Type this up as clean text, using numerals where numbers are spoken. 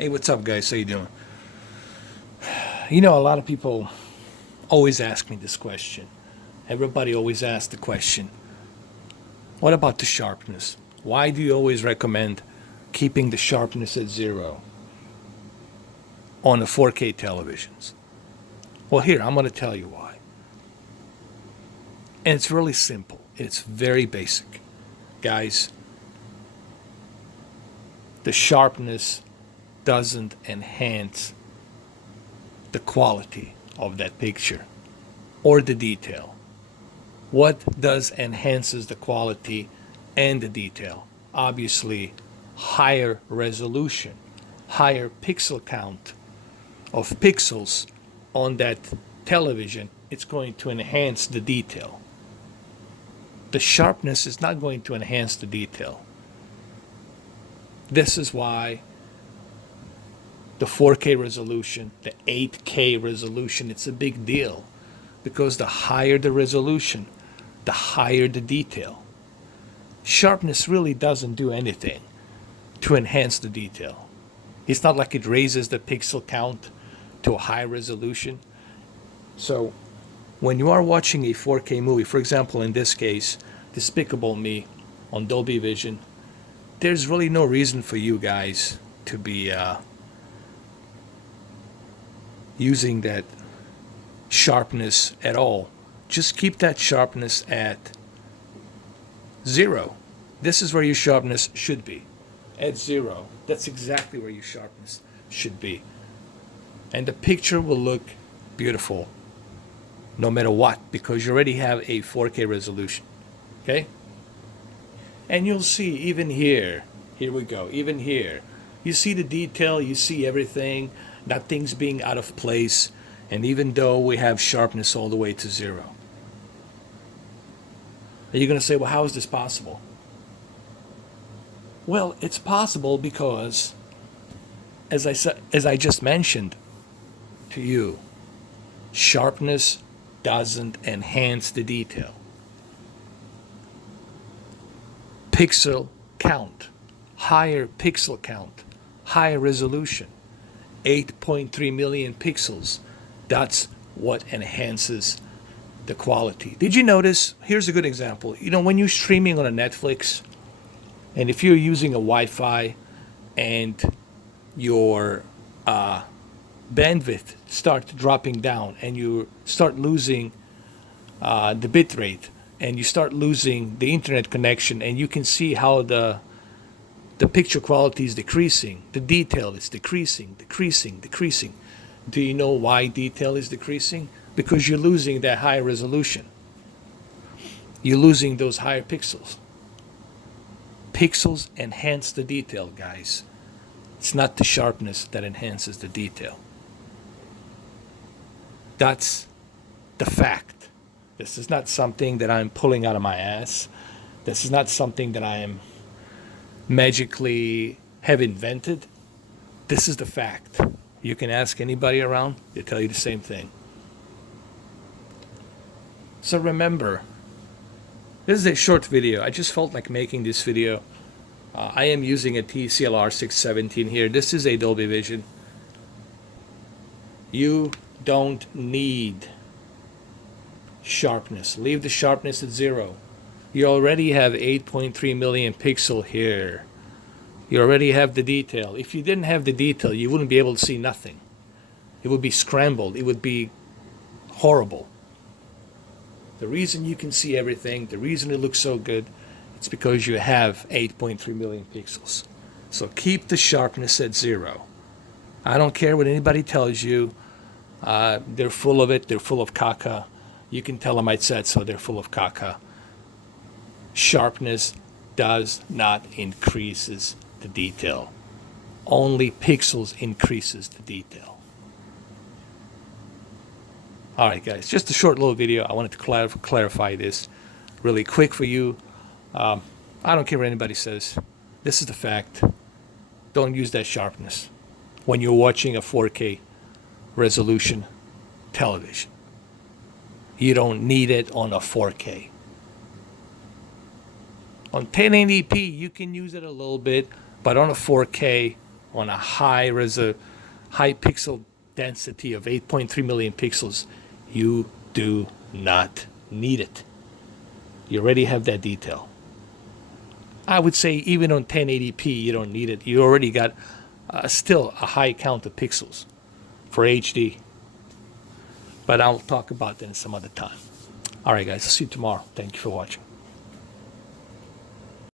Hey, what's up, guys? How you doing? You know, a lot of people always ask me this question. Everybody always asks the question, what about the sharpness? Why do you always recommend keeping the sharpness at zero on the 4K televisions? Well, here, I'm going to tell you why. And it's really simple. It's very basic. Guys, the sharpness doesn't enhance the quality of that picture or the detail. What does enhances the quality and the detail? Obviously, higher resolution, higher pixel count of pixels on that television. It's going to enhance the detail. The sharpness is not going to enhance the detail. This is why the 4K resolution, the 8K resolution, it's a big deal, because the higher the resolution, the higher the detail. Sharpness really doesn't do anything to enhance the detail. It's not like it raises the pixel count to a high resolution. So when you are watching a 4K movie, for example, in this case, Despicable Me on Dolby Vision, there's really no reason for you guys to be using that sharpness at all. Just keep that sharpness at zero. This is where your sharpness should be, at zero. That's exactly where your sharpness should be. And the picture will look beautiful no matter what, because you already have a 4K resolution. Okay? And you'll see even here we go, even here. You see the detail, you see everything, nothing's being out of place, and even though we have sharpness all the way to zero. Are you going to say, well, how is this possible? Well, it's possible because, as I just mentioned to you, sharpness doesn't enhance the detail. Pixel count, higher pixel count, higher resolution, 8.3 million pixels. That's what enhances the quality. Did you notice? Here's a good example. You know, when you're streaming on a Netflix, and if you're using a Wi-Fi and your bandwidth starts dropping down and you start losing the bit rate and you start losing the internet connection, and you can see how the picture quality is decreasing, the detail is decreasing. Do you know why detail is decreasing? Because you're losing that high resolution. You're losing those higher pixels. Pixels enhance the detail, guys. It's not the sharpness that enhances the detail. That's the fact. This is not something that I'm pulling out of my ass. This is not something that I am magically have invented. This is the fact. You can ask anybody around, they'll tell you the same thing. So remember, this is a short video. I just felt like making this video. I am using a TCLR 617 here. This is a Dolby Vision. You don't need sharpness. Leave the sharpness at zero. You already have 8.3 million pixel here. You already have the detail. If you didn't have the detail, you wouldn't be able to see nothing. It would be scrambled. It would be horrible. The reason you can see everything, the reason it looks so good, it's because you have 8.3 million pixels. So keep the sharpness at zero. I don't care what anybody tells you. They're full of it. They're full of caca. You can tell them I said so. They're full of caca. Sharpness does not increases the detail. Only pixels increases the detail. All right, guys, just a short little video. I wanted to clarify this really quick for you. I don't care what anybody says. This is the fact. Don't use that sharpness when you're watching a 4K resolution television. You don't need it on a 4K. On 1080p, you can use it a little bit, but on a 4K, on a high pixel density of 8.3 million pixels, you do not need it. You already have that detail. I would say even on 1080p, you don't need it. You already got still a high count of pixels for HD. But I'll talk about that in some other time. All right, guys, I'll see you tomorrow. Thank you for watching.